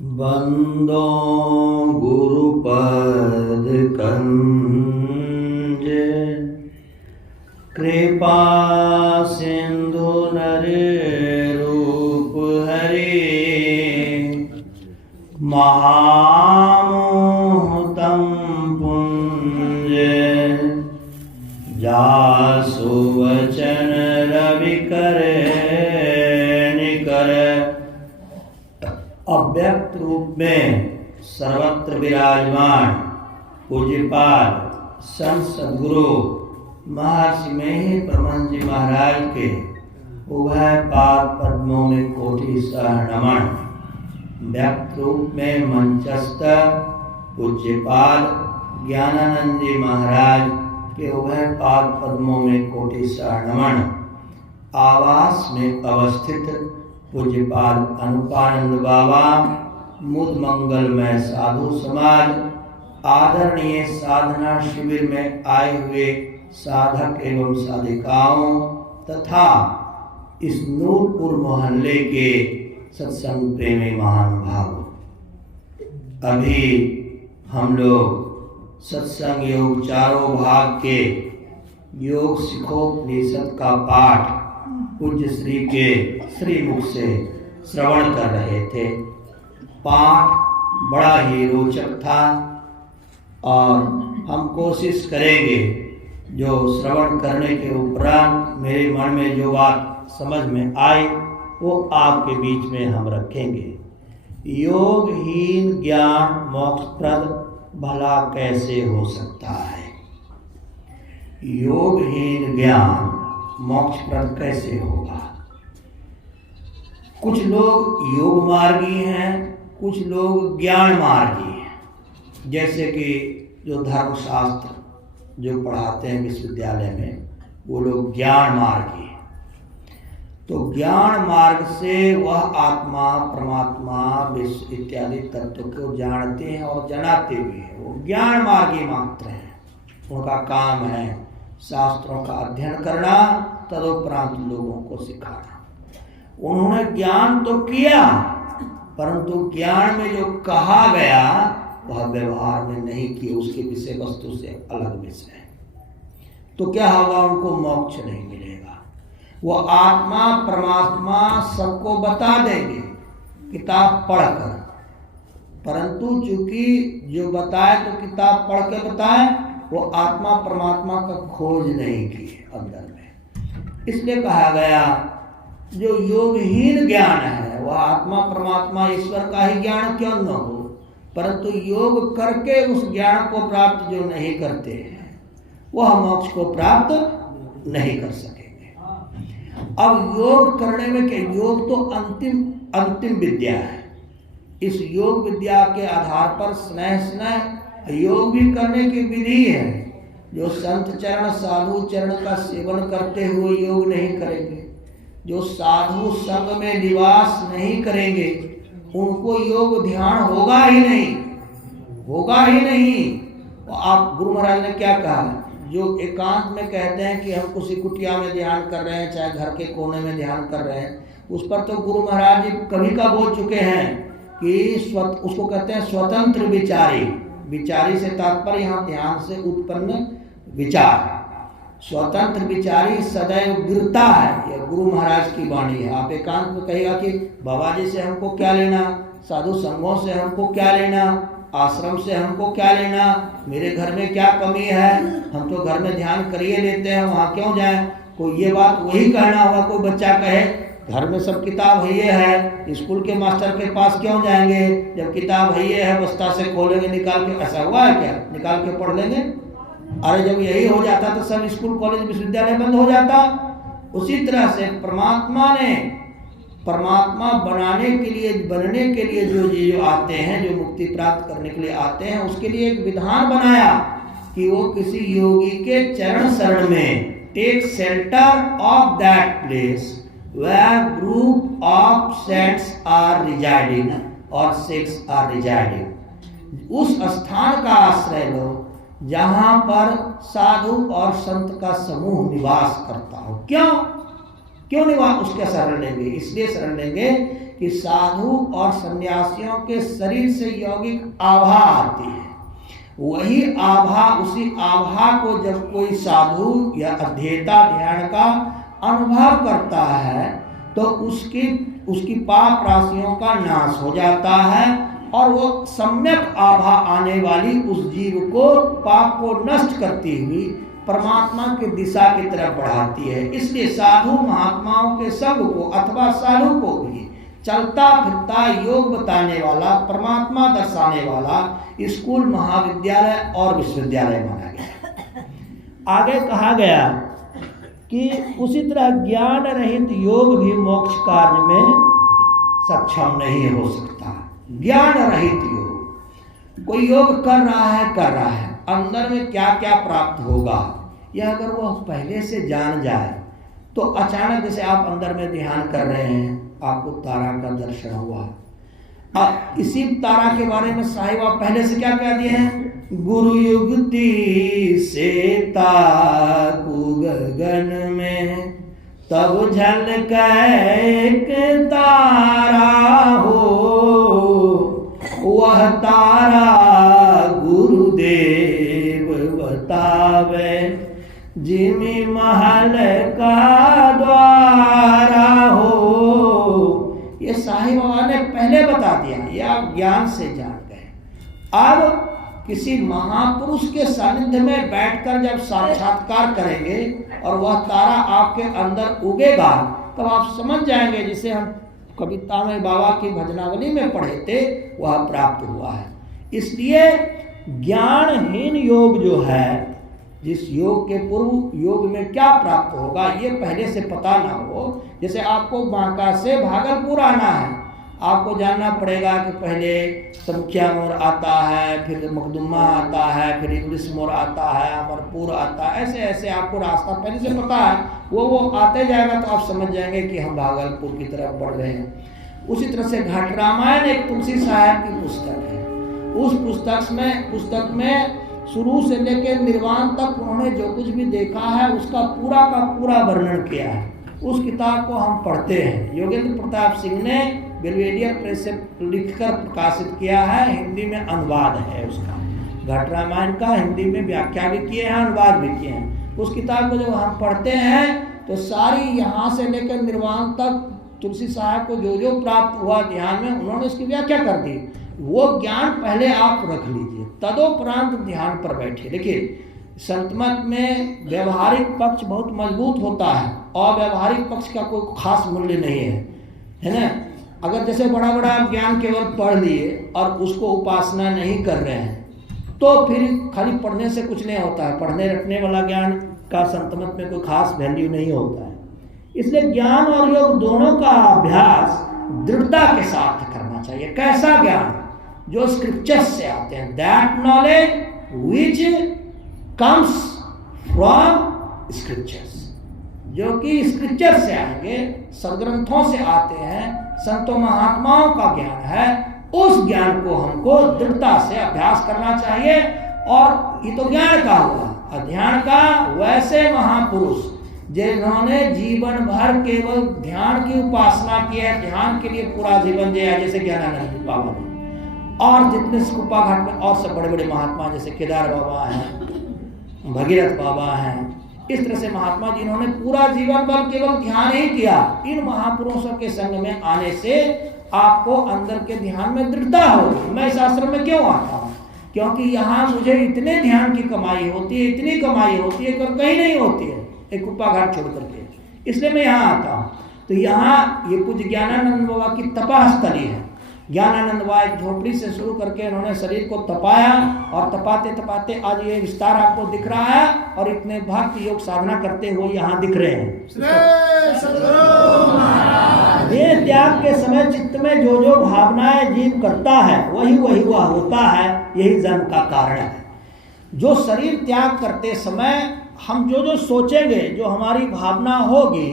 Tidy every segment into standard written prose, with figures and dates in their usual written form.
बंदो गुरुपद कंज कृपा सिंधु नर रूप हरि महामोहतम पुंज जासु वचन रवि करे निकर। अव्यक्त रूप में सर्वत्र विराजमान पूज्यपाद संत सद्गुरु महर्षि में परमहंस जी महाराज के उभय पाद पद्मों में कोटि सह नमन। व्यक्त रूप में मंचस्थ पूज्यपाद ज्ञानानंद जी महाराज के उभय पाद पद्मों में कोटि सह नमन। आवास में अवस्थित पूज्यपाद अनुपानंद बाबा, मुद मंगलमय साधु समाज, आदरणीय साधना शिविर में आए हुए साधक एवं साधिकाओं तथा इस नूरपुर मोहल्ले के सत्संग प्रेमी महानुभावों, अभी हम लोग सत्संग योग चारों भाग के योग सिखोपनिषद का पाठ पूज्य श्री के श्रीमुख से श्रवण कर रहे थे। पाठ बड़ा ही रोचक था और हम कोशिश करेंगे जो श्रवण करने के उपरांत मेरे मन में जो बात समझ में आए वो आपके बीच में हम रखेंगे। योगहीन ज्ञान मोक्षप्रद भला कैसे हो सकता है? योगहीन ज्ञान मोक्षप्रद कैसे होगा? कुछ लोग योग मार्गी हैं, कुछ लोग ज्ञान मार्गी हैं। जैसे कि जो धर्मशास्त्र जो पढ़ाते हैं विश्वविद्यालय में वो लोग ज्ञान मार्गी हैं। तो ज्ञान मार्ग से वह आत्मा परमात्मा विश्व इत्यादि तत्व को जानते हैं और जनाते भी हैं। वो ज्ञान मार्गी मात्र हैं। उनका काम है शास्त्रों का अध्ययन करना, तदुपरांत लोगों को सिखाना। उन्होंने ज्ञान तो किया परंतु ज्ञान में जो कहा गया वह व्यवहार में नहीं किए, उसके विषय वस्तु से अलग विषय है। तो क्या होगा? उनको मोक्ष नहीं मिलेगा। वो आत्मा परमात्मा सबको बता देंगे किताब पढ़कर, परंतु चूंकि जो बताए तो किताब पढ़ के बताए, वो आत्मा परमात्मा का खोज नहीं की अंदर में। इसलिए कहा गया जो योगहीन ज्ञान है वह आत्मा परमात्मा ईश्वर का ही ज्ञान क्यों न हो, परंतु योग करके उस ज्ञान को प्राप्त जो नहीं करते हैं वह मोक्ष को प्राप्त नहीं कर सकेंगे। अब योग करने में क्या? योग तो अंतिम विद्या है। इस योग विद्या के आधार पर स्नेह योग भी करने की विधि है। जो संत चरण साधु चरण का सेवन करते हुए योग नहीं करेंगे, जो साधु संग में निवास नहीं करेंगे, उनको योग ध्यान होगा ही नहीं। तो आप गुरु महाराज ने क्या कहा? जो एकांत में कहते हैं कि हम किसी कुटिया में ध्यान कर रहे हैं, चाहे घर के कोने में ध्यान कर रहे हैं, उस पर तो गुरु महाराज जी कभी का बोल चुके हैं कि उसको कहते हैं स्वतंत्र विचारी। विचारी से तात्पर्य यहाँ ध्यान से उत्पन्न विचार। स्वतंत्र विचारी सदैव गिरता है, यह गुरु महाराज की वाणी है। आप एकांत में कहेगा कि बाबा जी से हमको क्या लेना, साधु संघों से हमको क्या लेना, आश्रम से हमको क्या लेना, मेरे घर में क्या कमी है, हम तो घर में ध्यान करिए लेते हैं, वहाँ क्यों जाएं? कोई ये बात वही कहना होगा। कोई बच्चा कहे घर में सब किताब है ये है, स्कूल के मास्टर के पास क्यों जाएंगे जब किताब है ये है, बस्ता से खोलेंगे निकाल के। ऐसा हुआ है क्या? निकाल के पढ़ लेंगे। अरे जब यही हो जाता तो सब स्कूल कॉलेज विश्वविद्यालय बंद हो जाता। उसी तरह से परमात्मा बनने के लिए जो आते हैं, जो मुक्ति प्राप्त करने के लिए आते हैं, उसके लिए एक विधान बनाया कि वो किसी योगी के चरण शरण में take shelter of that place where group of saints are residing or saints are residing। उस स्थान का आश्रय लो जहां पर साधु और संत का समूह निवास करता हो। क्यों? क्यों नहीं वहां उसके शरण लेंगे? इसलिए शरण लेंगे कि साधु और सन्यासियों के शरीर से यौगिक आभा आती है। वही आभा, उसी आभा को जब कोई साधु या अध्येता ध्यान का अनुभव करता है तो उसकी पाप राशियों का नाश हो जाता है और वो सम्यक आभा आने वाली उस जीव को, पाप को नष्ट करती हुई परमात्मा की दिशा की तरफ बढ़ाती है। इसलिए साधु महात्माओं के संग को अथवा साधु को भी चलता फिरता योग बताने वाला, परमात्मा दर्शाने वाला स्कूल, महाविद्यालय और विश्वविद्यालय माना गया। आगे कहा गया कि उसी तरह ज्ञान रहित योग भी मोक्ष कार्य में सक्षम नहीं हो सकता। ज्ञान रहित योग, कोई योग कर रहा है, अंदर में क्या क्या प्राप्त होगा यह अगर वह पहले से जान जाए तो अचानक जैसे आप अंदर में ध्यान कर रहे हैं, आपको तारा का दर्शन हुआ, अब इसी तारा के बारे में साहिब आप पहले से क्या कह दिए हैं? गुरु युक्ति से ताकू गगन में तब झलक एक तारा हो, वह तारा गुरुदेव बतावे जिमी महल का द्वारा हो। ये साहिब बाबा ने पहले बता दिया, ये आप ज्ञान से जान गए। अब किसी महापुरुष के सानिध्य में बैठकर जब साक्षात्कार करेंगे और वह तारा आपके अंदर उगेगा तब आप समझ जाएंगे, जिसे हम कविता में बाबा की भजनावली में पढ़े थे वह प्राप्त हुआ है। इसलिए ज्ञानहीन योग जो है, जिस योग के पूर्व योग में क्या प्राप्त होगा ये पहले से पता ना हो, जैसे आपको बांका से भागलपुर आना है, आपको जानना पड़ेगा कि पहले समुखिया मोड़ आता है, फिर मखदुमा आता है, फिर इंग्लिश मोड़ आता है, अमरपुर आता है, ऐसे ऐसे आपको रास्ता पहले से पता है। वो आते जाएगा तो आप समझ जाएंगे कि हम भागलपुर की तरफ बढ़ रहे हैं। उसी तरह से घट रामायण एक तुलसी साहब की पुस्तक है। उस पुस्तक में शुरू से लेकर निर्वाण तक उन्होंने जो कुछ भी देखा है उसका पूरा का पूरा वर्णन किया है। उस किताब को हम पढ़ते हैं। योगेंद्र प्रताप सिंह ने बेलवेडियर प्रेस से लिखकर प्रकाशित किया है, हिंदी में अनुवाद है उसका। घट रामायण का हिंदी में व्याख्या भी किए हैं, अनुवाद भी किए हैं। उस किताब को जब हम पढ़ते हैं तो सारी यहाँ से लेकर निर्वाण तक तुलसी साहब को जो जो प्राप्त हुआ ध्यान में, उन्होंने उसकी व्याख्या कर दी। वो ज्ञान पहले आप रख लीजिए, तदोपरांत ध्यान पर बैठिए। देखिए, संत मत में व्यवहारिक पक्ष बहुत मजबूत होता है और व्यवहारिक पक्ष का कोई खास मूल्य नहीं है ना। अगर जैसे बड़ा बड़ा ज्ञान केवल पढ़ लिए और उसको उपासना नहीं कर रहे हैं तो फिर खाली पढ़ने से कुछ नहीं होता है। पढ़ने रखने वाला ज्ञान का संत मत में कोई खास वैल्यू नहीं होता है। इसलिए ज्ञान और योग दोनों का अभ्यास दृढ़ता के साथ करना चाहिए। कैसा ज्ञान? जो स्क्रिप्चर्स से आते हैं, that knowledge which comes from scriptures, जो कि स्क्रिप्चर से आएंगे, सदग्रंथों से आते हैं, संतों महात्माओं का ज्ञान है। उस ज्ञान को हमको दृढ़ता से अभ्यास करना चाहिए। और ये तो ज्ञान का हुआ, अध्यान का वैसे महापुरुष जिन्होंने जीवन भर केवल ध्यान की उपासना की है, ध्यान के लिए पूरा जीवन दिया, जैसे ज्ञानानंद बाबा ने, और जितने स्कूपा घाट में और सब बड़े बड़े महात्मा जैसे केदार बाबा हैं, भगीरथ बाबा हैं, इस तरह से महात्मा जिन्होंने पूरा जीवन भर केवल ध्यान ही किया। इन महापुरुषों के संग में आने से आपको अंदर के ध्यान में दृढ़ता होगी। मैं इस आश्रम में क्यों आता हूँ? क्योंकि यहाँ मुझे इतने ध्यान की कमाई होती है, इतनी कमाई होती है, कहीं नहीं होती है एक कुप्पा घाट छोड़ करके, इसलिए मैं यहाँ आता हूँ। तो यहाँ ये कुछ ज्ञानानंद बाबा की तपास्थली है। ज्ञानानंद बाबा एक झोपड़ी से शुरू करके उन्होंने शरीर को तपाया और तपाते तपाते आज ये विस्तार आपको दिख रहा है और इतने भक्त योग साधना करते हुए यहाँ दिख रहे हैं। देह त्याग के समय चित्त में जो जो भावनाएं जीव करता है वही वह होता है, यही जन्म का कारण है। जो शरीर त्याग करते समय हम जो जो सोचेंगे, जो हमारी भावना होगी,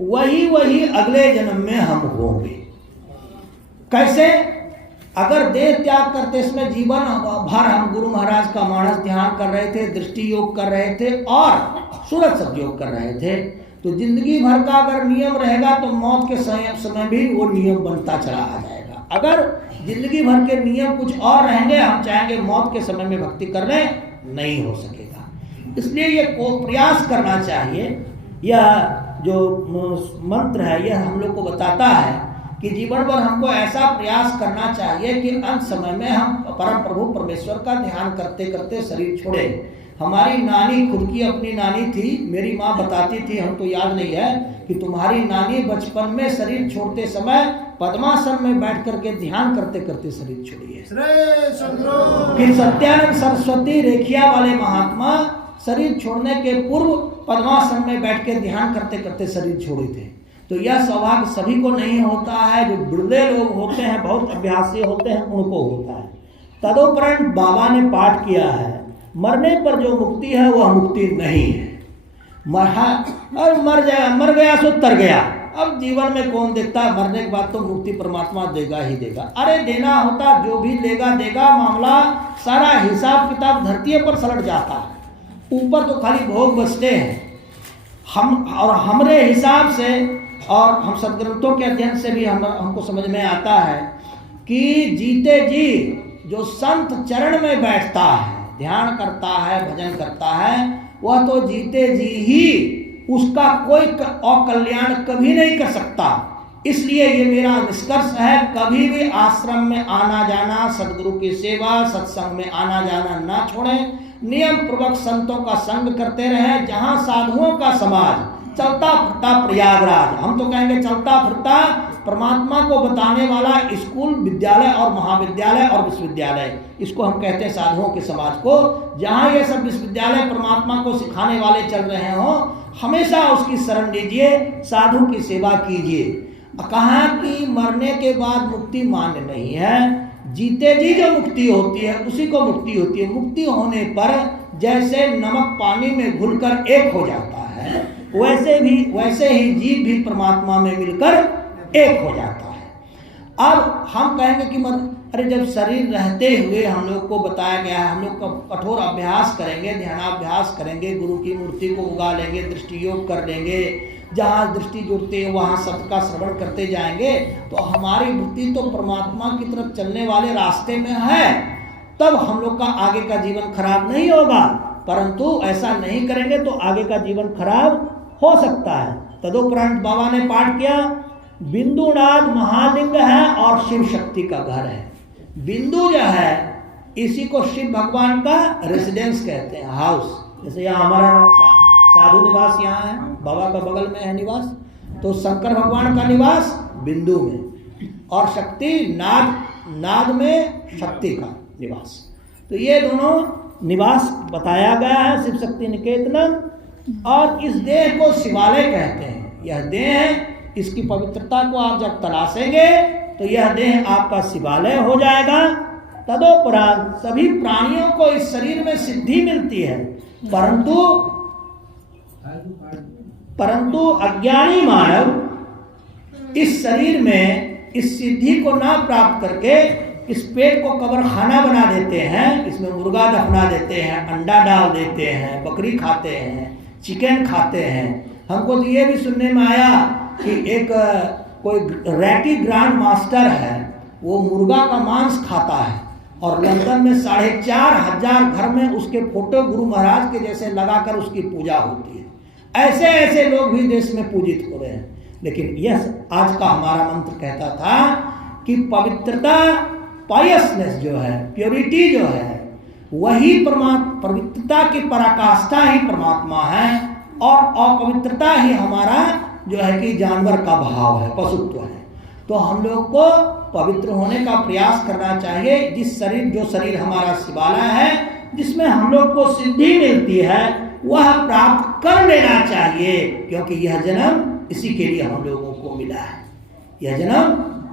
वही अगले जन्म में हम होंगे। कैसे? अगर देह त्याग करते समय जीवन भर हम गुरु महाराज का मानस ध्यान कर रहे थे, दृष्टि योग कर रहे थे और सूरज सब योग कर रहे थे, तो जिंदगी भर का अगर नियम रहेगा तो मौत के समय भी वो नियम बनता चला आ जाएगा। अगर जिंदगी भर के नियम कुछ और रहेंगे, हम चाहेंगे मौत के समय में भक्ति करने, नहीं हो सकेगा। इसलिए ये प्रयास करना चाहिए। यह जो मंत्र है यह हम लोग को बताता है कि जीवन भर हमको ऐसा प्रयास करना चाहिए कि अंत समय में हम परम प्रभु परमेश्वर का ध्यान करते करते शरीर छोड़े। हमारी नानी, खुद की अपनी नानी थी, मेरी माँ बताती थी, हमको याद नहीं है, कि तुम्हारी नानी बचपन में शरीर छोड़ते समय पद्मासन में बैठ करके ध्यान करते करते शरीर छोड़ी है। फिर सत्यानंद सरस्वती रेखिया वाले महात्मा शरीर छोड़ने के पूर्व पद्मासन में बैठ के ध्यान करते करते शरीर छोड़े थे। तो यह सौभाग्य सभी को नहीं होता है, जो बिरले लोग होते हैं, बहुत अभ्यासी होते हैं, उनको होता है। तदुपरांत बाबा ने पाठ किया है, मरने पर जो मुक्ति है वह मुक्ति नहीं है। मर गया सो तर गया। अब जीवन में कौन देखता है, मरने के बाद तो मुक्ति परमात्मा देगा ही देगा। अरे देना होता, जो भी लेगा देगा, मामला सारा हिसाब किताब धरती पर सलट जाता है, ऊपर तो खाली भोग बचते हैं। हमारे हिसाब से और हम सदग्रंथों के अध्ययन से भी हमको समझ में आता है कि जीते जी जो संत चरण में बैठता है, ध्यान करता है, भजन करता है, वह तो जीते जी ही उसका कोई अकल्याण कभी नहीं कर सकता। इसलिए ये मेरा निष्कर्ष है, कभी भी आश्रम में आना जाना, सदगुरु की सेवा, सत्संग में आना जाना ना छोड़ें। नियम पूर्वक संतों का संग करते रहें। जहाँ साधुओं का समाज चलता फिरता प्रयागराज, हम तो कहेंगे चलता फिरता परमात्मा को बताने वाला स्कूल, विद्यालय और महाविद्यालय और विश्वविद्यालय, इसको हम कहते हैं साधुओं के समाज को। जहाँ ये सब विश्वविद्यालय परमात्मा को सिखाने वाले चल रहे हों, हमेशा उसकी शरण लीजिए, साधु की सेवा कीजिए। कहा कि मरने के बाद मुक्ति मान्य नहीं है, जीते जी जो मुक्ति होती है उसी को मुक्ति होती है। मुक्ति होने पर जैसे नमक पानी में घुलकर एक हो जाता है, वैसे ही जीव भी परमात्मा में मिलकर एक हो जाता है। अब हम कहेंगे कि अरे जब शरीर रहते हुए हम लोग को बताया गया है, हम लोग का कठोर अभ्यास करेंगे, ध्यानाभ्यास करेंगे, गुरु की मूर्ति को उगा लेंगे, दृष्टि योग कर लेंगे, जहाँ दृष्टि जुड़ते हैं वहाँ सत्य का श्रवण करते जाएंगे, तो हमारी वृत्ति तो परमात्मा की तरफ चलने वाले रास्ते में है, तब हम लोग का आगे का जीवन खराब नहीं होगा। परंतु ऐसा नहीं करेंगे तो आगे का जीवन खराब हो सकता है। तदुपरांत बाबा ने पाठ किया, बिंदुनाथ महालिंग है और शिव शक्ति का घर है। बिंदु जो है इसी को शिव भगवान का रेसिडेंस कहते हैं, हाउस। जैसे यहाँ हमारा साधु निवास यहाँ है, बाबा का बगल में है निवास, तो शंकर भगवान का निवास बिंदु में, और शक्ति नाद में शक्ति का निवास। तो ये दोनों निवास बताया गया है शिव शक्ति निकेतनम। और इस देह को शिवालय कहते हैं। यह देह है, इसकी पवित्रता को आप जब तलाशेंगे तो यह देह आपका शिवालय हो जाएगा। तदोपरांत सभी प्राणियों को इस शरीर में सिद्धि मिलती है, परंतु अज्ञानी मानव इस शरीर में इस सिद्धि को ना प्राप्त करके इस पेट को कब्र खाना बना देते हैं, इसमें मुर्गा दफना देते हैं, अंडा डाल देते हैं, बकरी खाते हैं, चिकन खाते हैं। हमको तो ये भी सुनने में आया कि एक कोई रैकी ग्रैंड मास्टर है, वो मुर्गा का मांस खाता है, और लंदन में 4,500 घर में उसके फोटो गुरु महाराज के जैसे लगाकर उसकी पूजा होती है। ऐसे ऐसे लोग भी देश में पूजित हो रहे हैं। लेकिन यह आज का हमारा मंत्र कहता था कि पवित्रता, पायसनेस जो है, प्योरिटी जो है, वही पवित्रता की पराकाष्ठा ही परमात्मा है, और अपवित्रता ही हमारा जो है कि जानवर का भाव है, पशुत्व है। तो हम लोग को पवित्र होने का प्रयास करना चाहिए। जो शरीर हमारा शिवालय है, जिसमें हम लोग को सिद्धि मिलती है, वह प्राप्त कर लेना चाहिए, क्योंकि यह जन्म इसी के लिए हम लोगों को मिला है। यह जन्म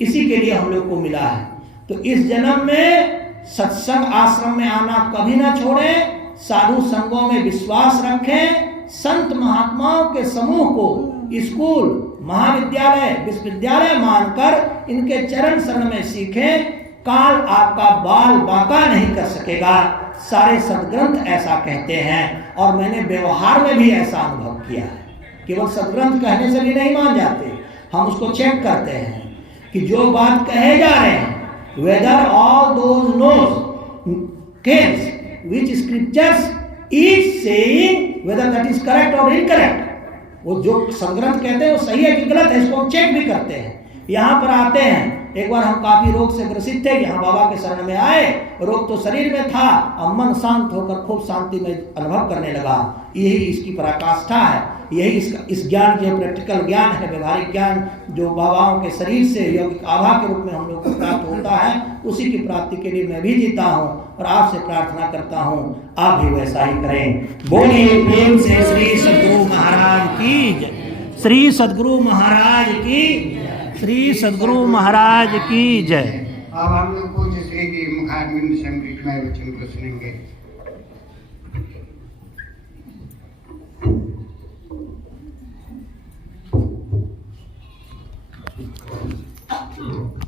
इसी के लिए हम लोग को मिला है। तो इस जन्म में सत्संग आश्रम में आना कभी ना छोड़ें, साधु संगों में विश्वास रखें, संत महात्माओं के समूह को स्कूल, महाविद्यालय, विश्वविद्यालय मानकर इनके चरण शरण में सीखें। काल आपका बाल बांका नहीं कर सकेगा। सारे सदग्रंथ ऐसा कहते हैं और मैंने व्यवहार में भी ऐसा अनुभव किया है। केवल सदग्रंथ कहने से भी नहीं मान जाते, हम उसको चेक करते हैं कि जो बात कहे जा रहे हैं, whether all those knows case which scriptures is saying whether that is correct और इनकरेक्ट। वो जो सदग्रंथ कहते हैं वो सही है कि गलत है, इसको हम चेक भी करते हैं। यहाँ पर आते हैं, एक बार हम काफी रोग से ग्रसित थे, यहाँ बाबा के शरण में आए, रोग तो शरीर में था और मन शांत होकर खूब शांति में अनुभव करने लगा। यही इसकी पराकाष्ठा है, यही इस ज्ञान जो प्रैक्टिकल ज्ञान है, व्यवहारिक ज्ञान जो बाबाओं के शरीर से यौगिक आभा के रूप में हम लोग को प्राप्त होता है, उसी की प्राप्ति के लिए मैं भी जीता हूँ और आपसे प्रार्थना करता हूँ आप भी वैसा ही करें। बोलिए प्रेम से श्री सद्गुरु महाराज की जय, श्री सद्गुरु महाराज की, श्री सद्गुरु महाराज की जय। अब हम लोग पूज्य श्री की मुखारविंद संगीतमय वचन को सुनेंगे।